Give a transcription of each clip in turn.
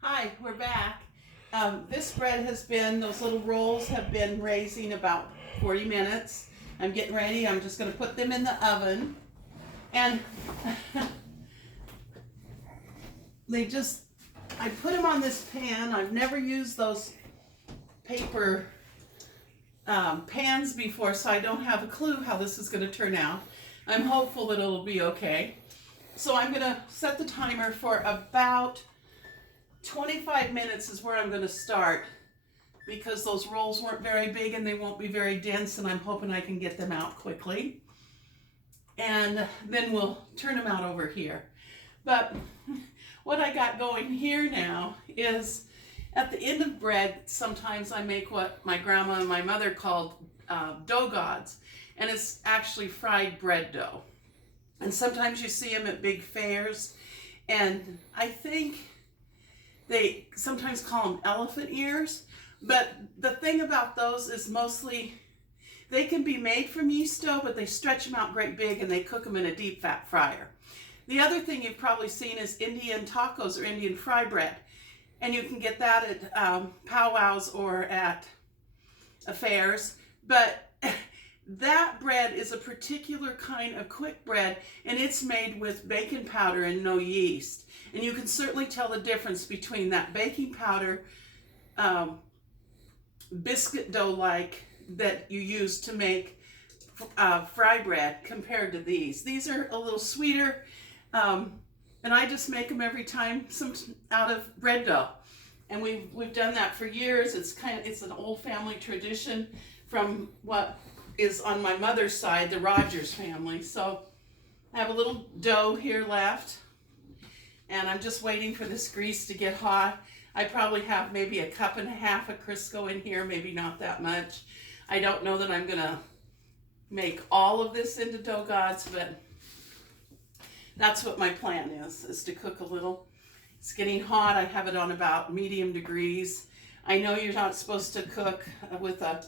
Hi, we're back. This bread has been, those little rolls have been raising about 40 minutes. I'm getting ready. I'm just going to put them in the oven. And they just, I put them on this pan. I've never used those paper pans before, so I don't have a clue how this is going to turn out. I'm hopeful that it'll be okay. So I'm going to set the timer for about 25 minutes is where I'm going to start because those rolls weren't very big and they won't be very dense, and I'm hoping I can get them out quickly. And then we'll turn them out over here. But what I got going here now is at the end of bread, sometimes I make what my grandma and my mother called dough gods, and it's actually fried bread dough. And sometimes you see them at big fairs, and I think they sometimes call them elephant ears. But the thing about those is mostly they can be made from yeast dough, but they stretch them out great big and they cook them in a deep fat fryer. The other thing you've probably seen is Indian tacos or Indian fry bread. And you can get that at powwows or at affairs. But that bread is a particular kind of quick bread, and it's made with baking powder and no yeast. And you can certainly tell the difference between that baking powder biscuit dough-like that you use to make fry bread compared to these. These are a little sweeter, and I just make them every time out of bread dough. And we've done that for years. It's an old family tradition from what is on my mother's side, the Rogers family. So I have a little dough here left, and I'm just waiting for this grease to get hot. I probably have maybe a cup and a half of Crisco in here, maybe not that much. I don't know that I'm gonna make all of this into dough gods, but that's what my plan is to cook a little. It's getting hot. I have it on about medium degrees. I know you're not supposed to cook with a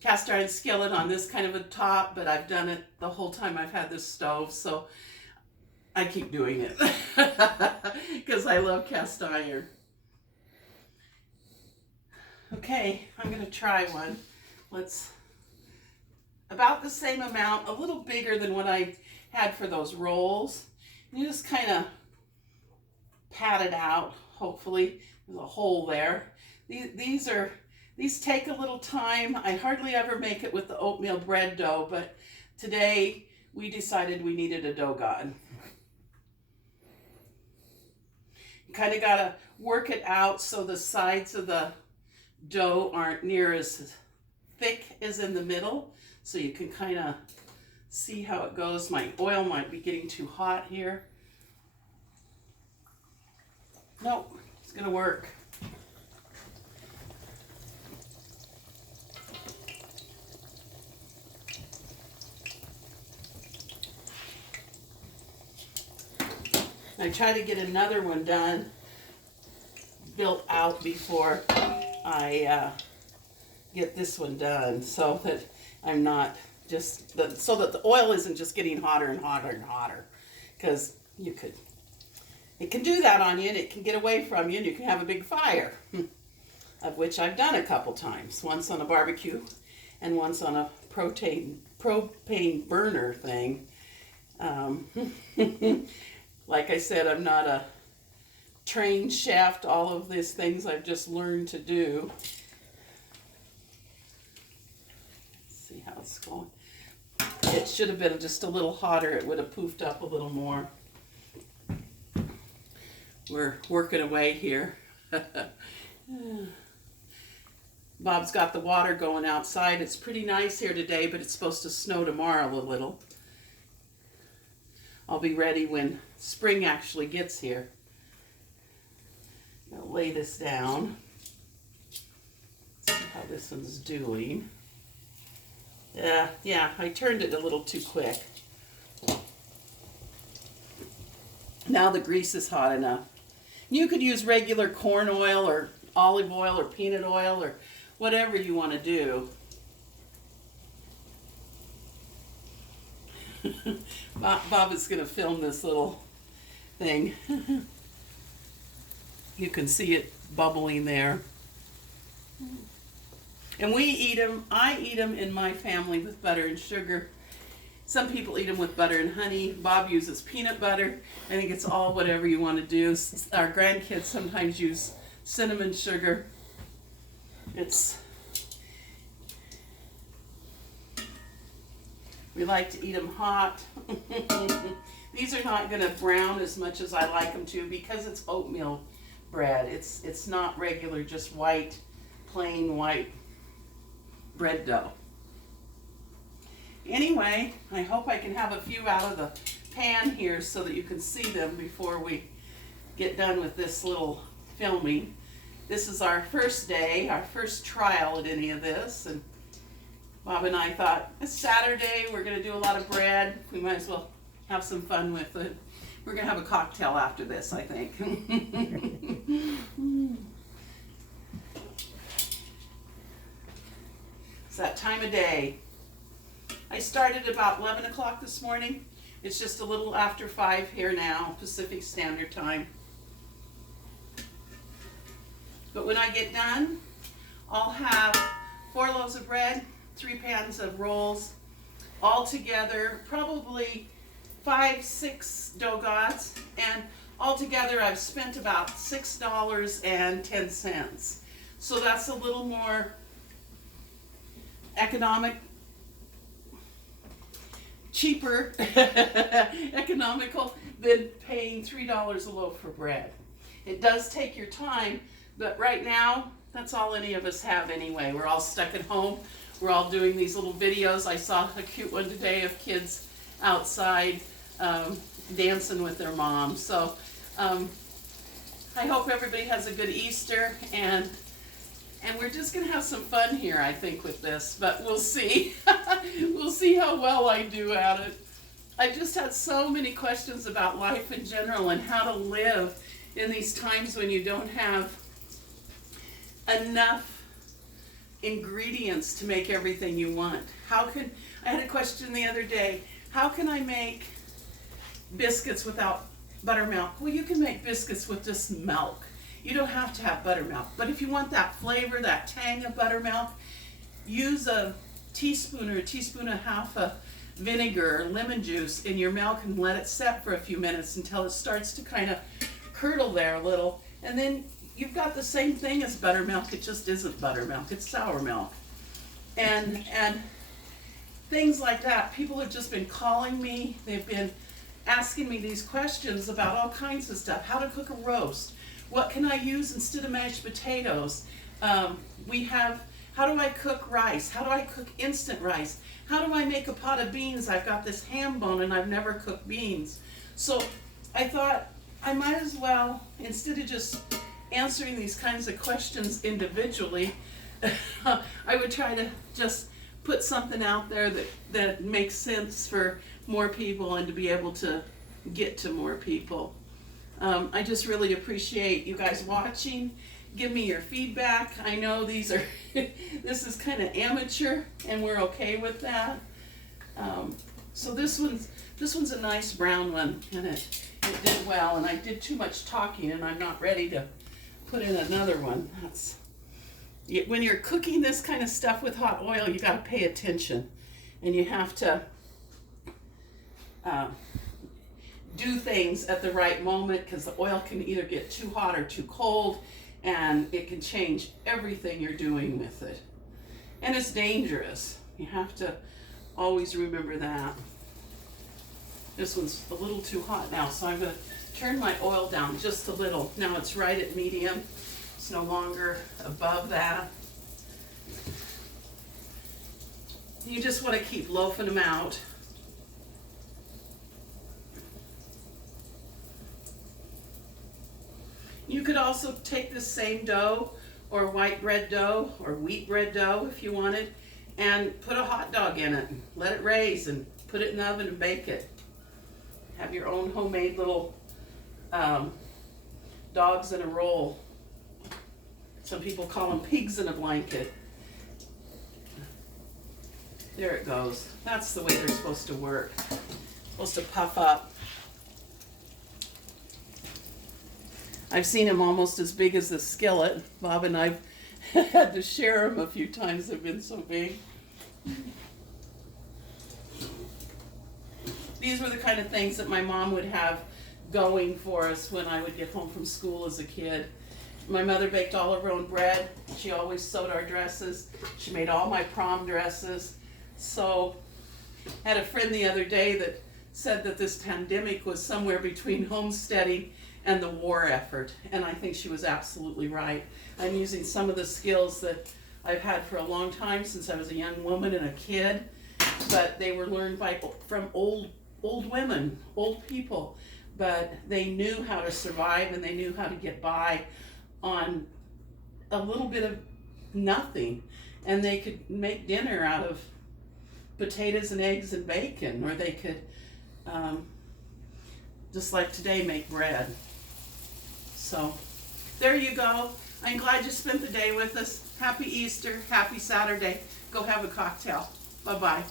cast iron skillet on this kind of a top, but I've done it the whole time I've had this stove, so I keep doing it because I love cast iron. Okay, I'm gonna try one. About the same amount, a little bigger than what I had for those rolls. You just kind of pat it out, hopefully. There's a hole there. These take a little time. I hardly ever make it with the oatmeal bread dough, but today we decided we needed a dough god. You kind of got to work it out so the sides of the dough aren't near as thick as in the middle, so you can kind of see how it goes. My oil might be getting too hot here. Nope, it's gonna work. I try to get another one done, built out before I get this one done, so that I'm not so that the oil isn't just getting hotter and hotter and hotter, because it can do that on you, and it can get away from you, and you can have a big fire, of which I've done a couple times. Once on a barbecue, and once on a propane burner thing. Like I said, I'm not a trained chef. All of these things I've just learned to do. Let's see how it's going. It should have been just a little hotter. It would have poofed up a little more. We're working away here. Bob's got the water going outside. It's pretty nice here today, but it's supposed to snow tomorrow a little. I'll be ready when spring actually gets here. I'm gonna lay this down. See how this one's doing. Yeah, I turned it a little too quick. Now the grease is hot enough. You could use regular corn oil or olive oil or peanut oil or whatever you want to do. Bob is going to film this little thing. Let's see how it's going. It should have been just a little hotter. It would have poofed up a little more. We're working away here. Bob's got the water going outside. It's pretty nice here today, but it's supposed to snow tomorrow a little. I'll be ready when spring actually gets here. Now the grease is hot enough. You could use regular corn oil or olive oil or peanut oil or whatever you want to do. Bob is going to film this little thing. You can see it bubbling there. And we eat them, I eat them in my family with butter and sugar. Some people eat them with butter and honey. Bob uses peanut butter. I think it's all whatever you want to do. Our grandkids sometimes use cinnamon sugar. We like to eat them hot. These are not going to brown as much as I like them to because it's oatmeal bread. It's not regular, just white, plain white bread dough. Anyway, I hope I can have a few out of the pan here so that you can see them before we get done with this little filming. This is our first day, our first trial at any of this, and Bob and I thought, it's Saturday, we're going to do a lot of bread, we might as well have some fun with it. We're going to have a cocktail after this, I think. It's that time of day. I started about 11 o'clock this morning. It's just a little after 5 here now, Pacific Standard Time. But when I get done, I'll have 4 loaves of bread, 3 pans of rolls, all together, probably 5-6 doughnuts, and altogether I've spent about $6.10. So that's a little more cheaper, economical than paying $3 a loaf for bread. It does take your time, but right now, that's all any of us have anyway. We're all stuck at home. We're all doing these little videos. I saw a cute one today of kids outside dancing with their mom. So I hope everybody has a good Easter, and we're just going to have some fun here, I think, with this, but we'll see. We'll see how well I do at it. I just had so many questions about life in general and how to live in these times when you don't have enough ingredients to make everything you want. I had a question the other day, how can I make biscuits without buttermilk? Well, you can make biscuits with just milk. You don't have to have buttermilk, but if you want that flavor, that tang of buttermilk, use a teaspoon or a teaspoon and a half of vinegar or lemon juice in your milk and let it set for a few minutes until it starts to kind of curdle there a little, and then you've got the same thing as buttermilk. It just isn't buttermilk, it's sour milk. And things like that. People have just been calling me, they've been asking me these questions about all kinds of stuff. How to cook a roast, what can I use instead of mashed potatoes? How do I cook rice? How do I cook instant rice? How do I make a pot of beans? I've got this ham bone and I've never cooked beans. So I thought I might as well, instead of just answering these kinds of questions individually, I would try to just put something out there that makes sense for more people and to be able to get to more people. I just really appreciate you guys watching. Give me your feedback. I know this is kind of amateur, and we're okay with that. So this one's a nice brown one, and it did well. And I did too much talking, and I'm not ready to put in another one. When you're cooking this kind of stuff with hot oil, you got to pay attention, and you have to do things at the right moment, because the oil can either get too hot or too cold, and it can change everything you're doing with it. And it's dangerous. You have to always remember that. This one's a little too hot now, so I'm going to turn my oil down just a little. Now it's right at medium. It's no longer above that. You just want to keep loafing them out. You could also take this same dough, or white bread dough, or wheat bread dough if you wanted, and put a hot dog in it. Let it raise and put it in the oven and bake it. Have your own homemade little dogs in a roll. Some people call them pigs in a blanket. There it goes. That's the way they're supposed to work. Supposed to puff up. I've seen them almost as big as the skillet. Bob and I've had to share them a few times. They've been so big. These were the kind of things that my mom would have going for us when I would get home from school as a kid. My mother baked all of her own bread. She always sewed our dresses. She made all my prom dresses. So I had a friend the other day that said that this pandemic was somewhere between homesteading and the war effort. And I think she was absolutely right. I'm using some of the skills that I've had for a long time since I was a young woman and a kid, but they were learned from old women, old people, but they knew how to survive and they knew how to get by on a little bit of nothing, and they could make dinner out of potatoes and eggs and bacon, or they could just like today make bread. So there you go. I'm glad you spent the day with us. Happy Easter, happy Saturday. Go have a cocktail. Bye-bye.